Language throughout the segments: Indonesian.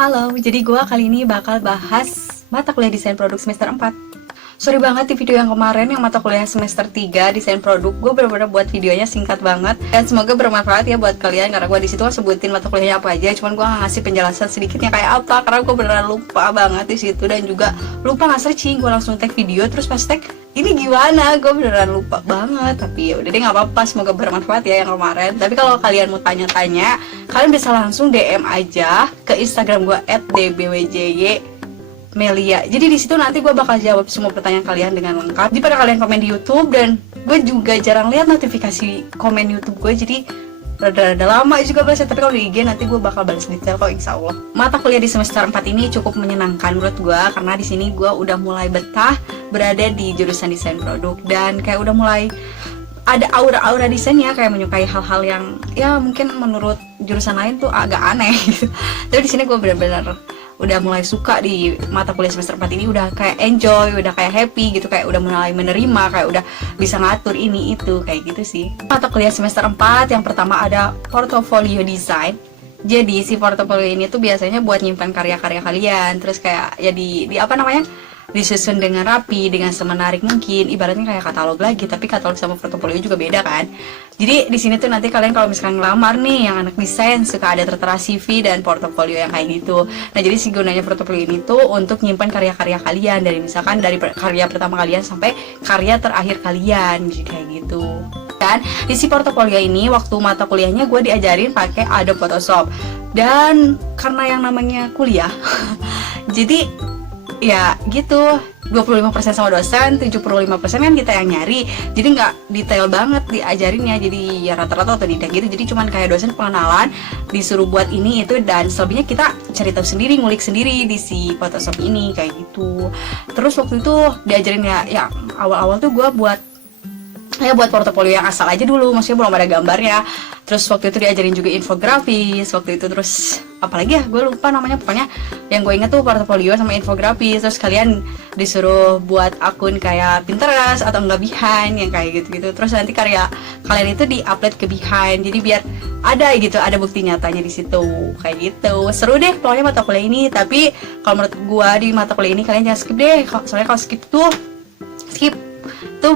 Halo, jadi gue kali ini bakal bahas mata kuliah desain produk semester 4. Sorry banget di video yang kemarin yang mata kuliah semester 3 desain produk, gue bener-bener buat videonya singkat banget. Dan semoga bermanfaat ya buat kalian, karena gue disitu kan sebutin mata kuliahnya apa aja, cuman gue gak ngasih penjelasan sedikitnya kayak apa, karena gue beneran lupa banget di situ. Dan juga lupa gak searching, gue langsung tag video, terus pas tag ini gimana, gue beneran lupa banget. Tapi ya udah deh, gak apa-apa, semoga bermanfaat ya yang kemarin. Tapi kalau kalian mau tanya-tanya, kalian bisa langsung DM aja ke Instagram gue @dbwjy_melia. Jadi di situ nanti gue bakal jawab semua pertanyaan kalian dengan lengkap. Daripada kalian komen di YouTube, dan gue juga jarang lihat notifikasi komen YouTube gue, jadi rada-rada lama juga balasnya. Tapi kalau di IG nanti gue bakal balas detail kok, insya Allah. Mata kuliah di semester 4 ini cukup menyenangkan menurut gue, karena di sini gue udah mulai betah berada di jurusan desain produk, dan kayak udah mulai ada aura-aura desainnya, kayak menyukai hal-hal yang ya mungkin menurut jurusan lain tuh agak aneh gitu. Tapi di sini gue benar-benar udah mulai suka di mata kuliah semester 4 ini, udah kayak enjoy, udah kayak happy gitu, kayak udah mulai menerima, kayak udah bisa ngatur ini itu, kayak gitu sih. Mata kuliah semester 4 yang pertama ada portfolio design. Jadi si portfolio ini tuh biasanya buat nyimpan karya-karya kalian, terus kayak ya di apa namanya, disusun dengan rapi, dengan semenarik mungkin, ibaratnya kayak katalog lagi, tapi katalog sama portofolio juga beda kan. Jadi di sini tuh nanti kalian kalau misalkan ngelamar nih yang anak desain, suka ada tertera CV dan portofolio yang kayak gitu. Nah jadi si gunanya portofolio ini tuh untuk nyimpan karya-karya kalian, dari misalkan dari karya pertama kalian sampai karya terakhir kalian, jadi kayak gitu. Dan di si portofolio ini waktu mata kuliahnya gue diajarin pakai Adobe Photoshop. Dan karena yang namanya kuliah jadi ya gitu, 25% sama dosen, 75% kan kita yang nyari. Jadi nggak detail banget diajarinnya, jadi ya rata-rata otodidak gitu. Jadi cuman kayak dosen pengenalan, disuruh buat ini itu, dan selebihnya kita cari tahu sendiri, ngulik sendiri di si Photoshop ini, kayak gitu. Terus waktu itu diajarin ya awal-awal tuh gue buat portofolio yang asal aja dulu, maksudnya belum ada gambarnya. Terus waktu itu diajarin juga infografis waktu itu, terus apalagi ya gue lupa namanya, pokoknya yang gue inget tuh portofolio sama infografis. Terus kalian disuruh buat akun kayak Pinterest atau enggak Behind yang kayak gitu-gitu. Terus nanti karya kalian itu di-upload ke Behind, jadi biar ada gitu, ada bukti nyatanya di situ, kayak gitu. Seru deh pokoknya mata kuliah ini. Tapi kalau menurut gue di mata kuliah ini kalian jangan skip deh, soalnya kalau skip tuh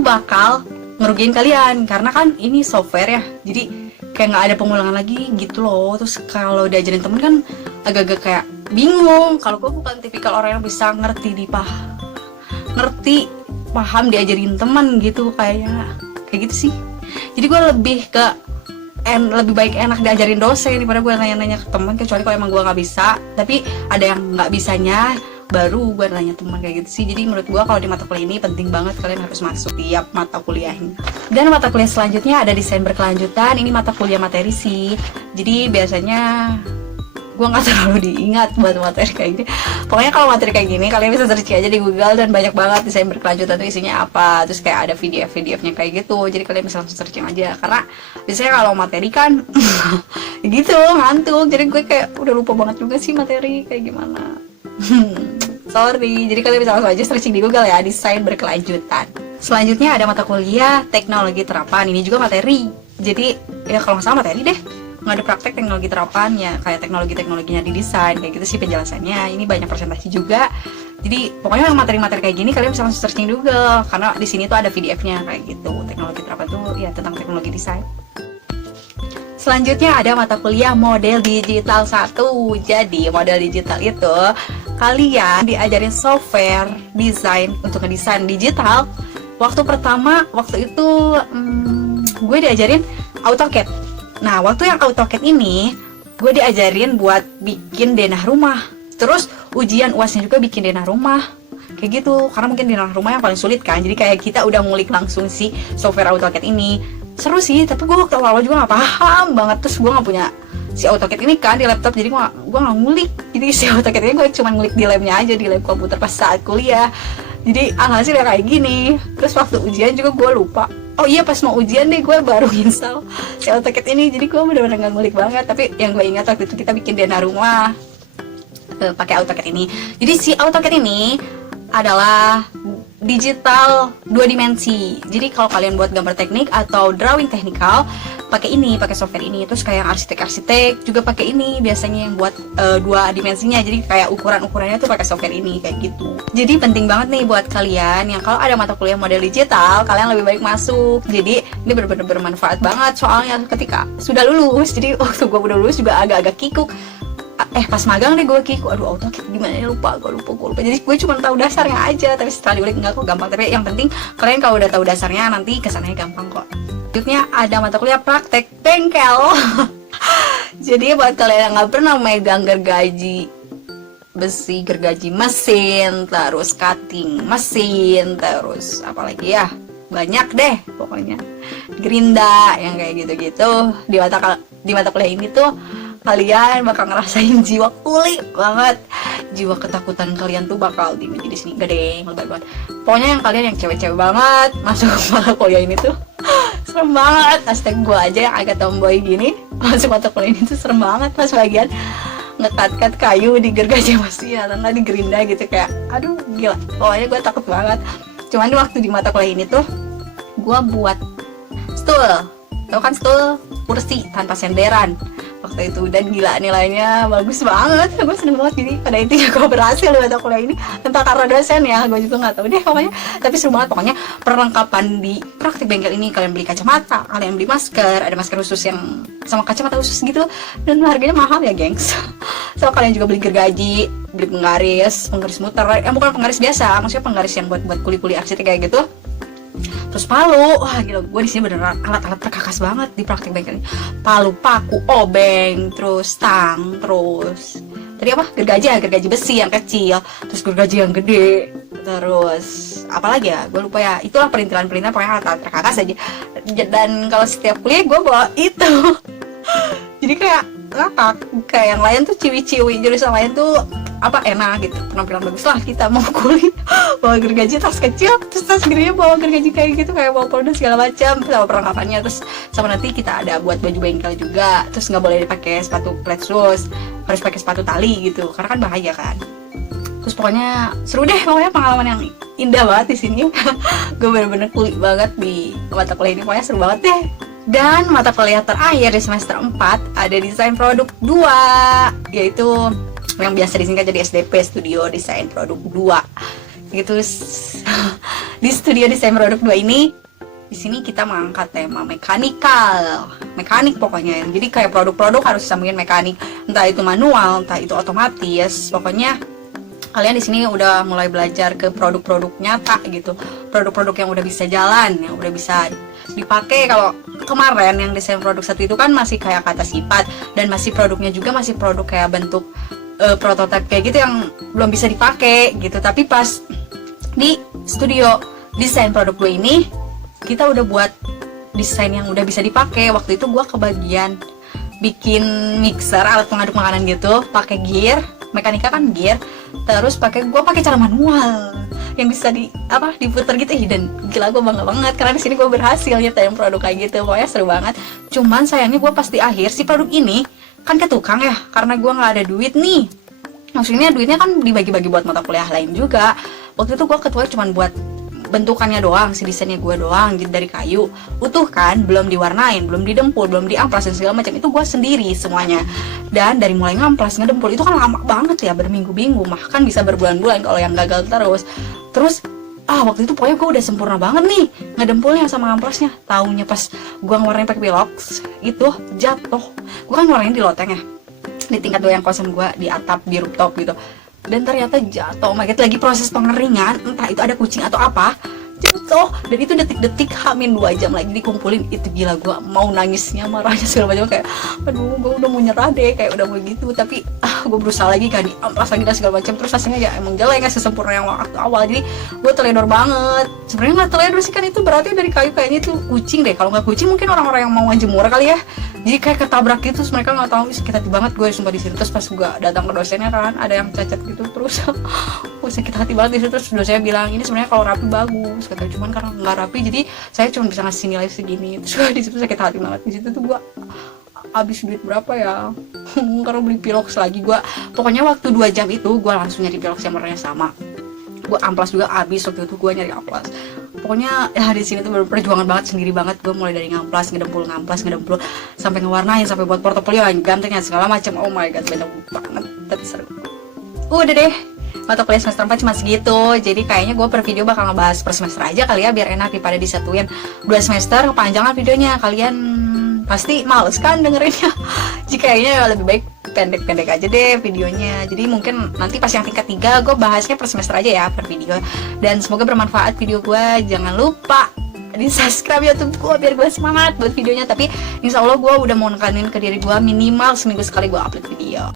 bakal ngerugiin kalian, karena kan ini software ya, jadi kayak nggak ada pengulangan lagi gitu loh. Terus kalau diajarin temen kan agak-agak kayak bingung. Kalau gue bukan tipikal orang yang bisa ngerti paham diajarin temen gitu, kayak gitu sih. Jadi gue lebih baik enak diajarin dosen daripada gue nanya-nanya ke temen, kecuali kalau emang gue nggak bisa. Tapi ada yang nggak bisanya, baru gue nanya teman, kayak gitu sih. Jadi menurut gue kalau di mata kuliah ini penting banget kalian harus masuk tiap mata kuliahnya. Dan mata kuliah selanjutnya ada desain berkelanjutan. Ini mata kuliah materi sih, jadi biasanya gue nggak terlalu diingat buat materi kayak gini. Pokoknya kalau materi kayak gini kalian bisa search aja di Google, dan banyak banget desain berkelanjutan itu isinya apa. Terus kayak ada PDF-nya kayak gitu, jadi kalian bisa langsung searching aja. Karena biasanya kalau materi kan gitu ngantuk, jadi gue kayak udah lupa banget juga sih materi kayak gimana. Sorry, jadi kalian bisa langsung aja searching di Google ya, desain berkelanjutan. Selanjutnya ada mata kuliah teknologi terapan. Ini juga materi, jadi ya kalau nggak salah materi deh, nggak ada praktek teknologi terapan ya, kayak teknologinya di desain, kayak gitu sih penjelasannya. Ini banyak presentasi juga, jadi pokoknya yang materi-materi kayak gini kalian bisa langsung searching di Google, karena di sini tuh ada PDF-nya kayak gitu. Teknologi terapan tuh ya tentang teknologi desain. Selanjutnya ada mata kuliah model digital 1. Jadi model digital itu kalian diajarin software desain untuk ngedesain digital. Waktu itu gue diajarin AutoCAD. Nah waktu yang AutoCAD ini gue diajarin buat bikin denah rumah. Terus ujian UASnya juga bikin denah rumah, kayak gitu. Karena mungkin denah rumah yang paling sulit kan, jadi kayak kita udah ngulik langsung si software AutoCAD ini. Seru sih, tapi gue waktu awal juga gak paham banget. Terus gue gak punya si AutoCAD ini kan di laptop, jadi gue gak ngulik. Jadi si AutoCAD ini gue cuma ngulik di labnya aja, di lab komputer pas saat kuliah. Jadi alhasil kayak gini. Terus waktu ujian juga gue lupa. Oh iya, pas mau ujian deh gue baru install si AutoCAD ini. Jadi gue bener-bener gak ngulik banget. Tapi yang gue ingat waktu itu kita bikin denah rumah pakai AutoCAD ini. Jadi si AutoCAD ini adalah digital 2 dimensi. Jadi kalau kalian buat gambar teknik atau drawing teknikal, pakai software ini. Terus kayak arsitek juga pakai ini biasanya, yang buat 2 dimensinya, jadi kayak ukurannya tuh pakai software ini kayak gitu. Jadi penting banget nih buat kalian yang kalau ada mata kuliah model digital, kalian lebih baik masuk. Jadi ini benar-benar bermanfaat banget, soalnya ketika sudah lulus, jadi waktu gue udah lulus juga agak-agak kikuk. Pas magang deh gue kikuk, aduh AutoCAD gimana ya, lupa. Jadi gue cuma tahu dasarnya aja, tapi setelah diulik enggak kok, gampang. Tapi yang penting kalian kalau udah tahu dasarnya, nanti kesananya gampang kok. Selanjutnya ada mata kuliah praktek bengkel. Jadi buat kalian yang nggak pernah megang gergaji besi, gergaji mesin, terus cutting mesin, terus apalagi ya, banyak deh pokoknya, gerinda yang kayak gitu-gitu, di mata kuliah ini tuh kalian bakal ngerasain jiwa kuli banget. Jiwa ketakutan kalian tuh bakal di sini gede banget. Pokoknya yang cewek-cewek banget masuk mata kuliah ini tuh serem banget. Hashtag gue aja yang agak tomboy gini masuk mata kuliah ini tuh serem banget. Pas bagian ngekat-kat kayu di gergaji mesin atau nggak di gerinda gitu, kayak aduh gila. Pokoknya gue takut banget. Cuman di waktu di mata kuliah ini tuh gue buat stool, tau kan stool kursi tanpa senderan waktu itu, dan gila nilainya bagus banget. Gue seneng banget. Jadi pada intinya gue berhasil di mata kuliah ini, entah karena dosen ya, gue juga nggak tahu deh pokoknya. Tapi seru banget pokoknya. Perlengkapan di praktik bengkel ini, kalian beli kacamata, kalian beli masker, ada masker khusus yang sama kacamata khusus gitu, dan harganya mahal ya gengs. So kalian juga beli gergaji, beli penggaris muter, bukan penggaris biasa, maksudnya penggaris yang buat kuli-kuli arsitek kayak gitu. Terus palu, wah gila, gue di sini beneran alat-alat perkakas banget di praktik bengkel ini. Palu, paku, obeng, terus tang, terus tadi apa? Gergaji besi yang kecil, terus gergaji yang gede, terus apalagi ya? Gue lupa ya. Itulah perintilan-perintilan, pokoknya alat-alat perkakas aja. Dan kalau setiap kuliah gue bawa itu. Jadi kayak ngakak, kayak yang lain tuh ciwi-ciwi, jurusan lain tuh enak gitu, penampilan bagus lah. Kita mau kuliah bawa gergaji tas kecil, terus tas gedenya bawa gergaji kayak gitu, kayak bawa polder segala macam, sama perlengkapannya. Terus sama nanti kita ada buat baju bengkel juga. Terus nggak boleh dipakai sepatu flat shoes, harus pakai sepatu tali gitu, karena kan bahaya kan. Terus pokoknya seru deh, pokoknya pengalaman yang indah banget di sini. Gue bener-bener kulik banget di mata kuliah ini, pokoknya seru banget deh. Dan mata kuliah terakhir di semester 4 ada desain produk 2, yaitu yang biasa disingkat jadi SDP, Studio Desain Produk 2 gitu. Di Studio Desain Produk 2 ini, di sini kita mengangkat tema mekanik pokoknya. Jadi kayak produk-produk harus disambungin mekanik, entah itu manual, entah itu otomatis. Pokoknya kalian di sini udah mulai belajar ke produk-produk nyata gitu, produk-produk yang udah bisa jalan, yang udah bisa dipakai. Kalau kemarin yang desain produk 1 itu kan masih kayak kata sifat, dan masih produknya juga masih produk kayak bentuk prototipe kayak gitu yang belum bisa dipakai gitu. Tapi pas di studio desain produk gue ini, kita udah buat desain yang udah bisa dipakai. Waktu itu gue kebagian bikin mixer, alat pengaduk makanan gitu, pakai gear, mekanika kan gear, terus gue pakai cara manual yang bisa diputer gitu. Dan gila, gue bangga banget karena di sini gue berhasil nyetain produk kayak gitu. Pokoknya seru banget. Cuman sayangnya gue pas di akhir si produk ini kan ke tukang ya, karena gue nggak ada duit nih. Maksudnya duitnya kan dibagi-bagi buat mata kuliah lain juga. Waktu itu gue ke tukang cuman buat bentukannya doang, si desainnya gue doang gitu, dari kayu utuh kan, belum diwarnain, belum didempul, belum diamplas dan segala macam. Itu gue sendiri semuanya. Dan dari mulai ngamplas, ngedempul itu kan lama banget ya, berminggu-minggu, bahkan bisa berbulan-bulan kalau yang gagal terus waktu itu pokoknya gue udah sempurna banget nih ngedempulnya sama ngamplasnya. Taunya pas gue ngewarnain pakai pilox itu jatuh. Gue kan ngewarnain di loteng ya, di tingkat 2 yang kosan gue, di atap, di rooftop gitu, dan ternyata jatuh. Lagi proses pengeringan, entah itu ada kucing atau apa, jatuh. Dan itu detik-detik H-2 jam lagi dikumpulin. Itu gila, gue mau nangisnya, marahnya segala macam, kayak aduh gue udah mau nyerah deh, kayak udah mau gitu. Tapi gue berusaha lagi kan, diamplas lagi dan segala macam. Terus hasilnya ya emang jelek, nggak sesempurna yang waktu awal. Jadi gue teledor banget. Sebenarnya nggak teledor sih, kan itu berarti dari kayu, kayaknya itu kucing deh. Kalau nggak kucing mungkin orang-orang yang mau ngejemur kali ya. Jadi kayak ketabrak gitu, terus mereka nggak tahu. Sakit hati banget gue sumpah di situ. Terus pas gue datang ke dosennya kan, ada yang cacat gitu, terus gue sakit hati banget di situ. Terus dosennya bilang ini sebenarnya kalau rapi bagus, kata, cuman karena nggak rapi jadi saya cuma bisa ngasih nilai segini. Terus gue di situ sakit hati banget. Di situ tuh gue habis duit berapa ya karena beli pilox lagi. Gue pokoknya waktu 2 jam itu gue langsung nyari pilox yang warnanya sama. Gue amplas juga habis waktu itu, gue nyari amplas pokoknya ya di sini tuh perjuangan banget, sendiri banget. Gue mulai dari ngamplas ngedempul sampai ngewarnain, sampai buat portofolio yang gantengnya segala macam. Oh my god, banyak banget, tapi seru. Udah deh, mata kuliah semester 4 cuma segitu. Jadi kayaknya gue per video bakal ngebahas per semester aja kali ya, biar enak daripada disatuin 2 semester kepanjangan videonya. Kalian pasti males kan dengerinnya. Jadi kayaknya lebih baik pendek-pendek aja deh videonya. Jadi mungkin nanti pas yang tingkat 3 gue bahasnya per semester aja ya, per video. Dan semoga bermanfaat video gue. Jangan lupa di subscribe YouTube gue biar gue semangat buat videonya. Tapi insya Allah gue udah mau nekanin ke diri gue minimal seminggu sekali gue upload video.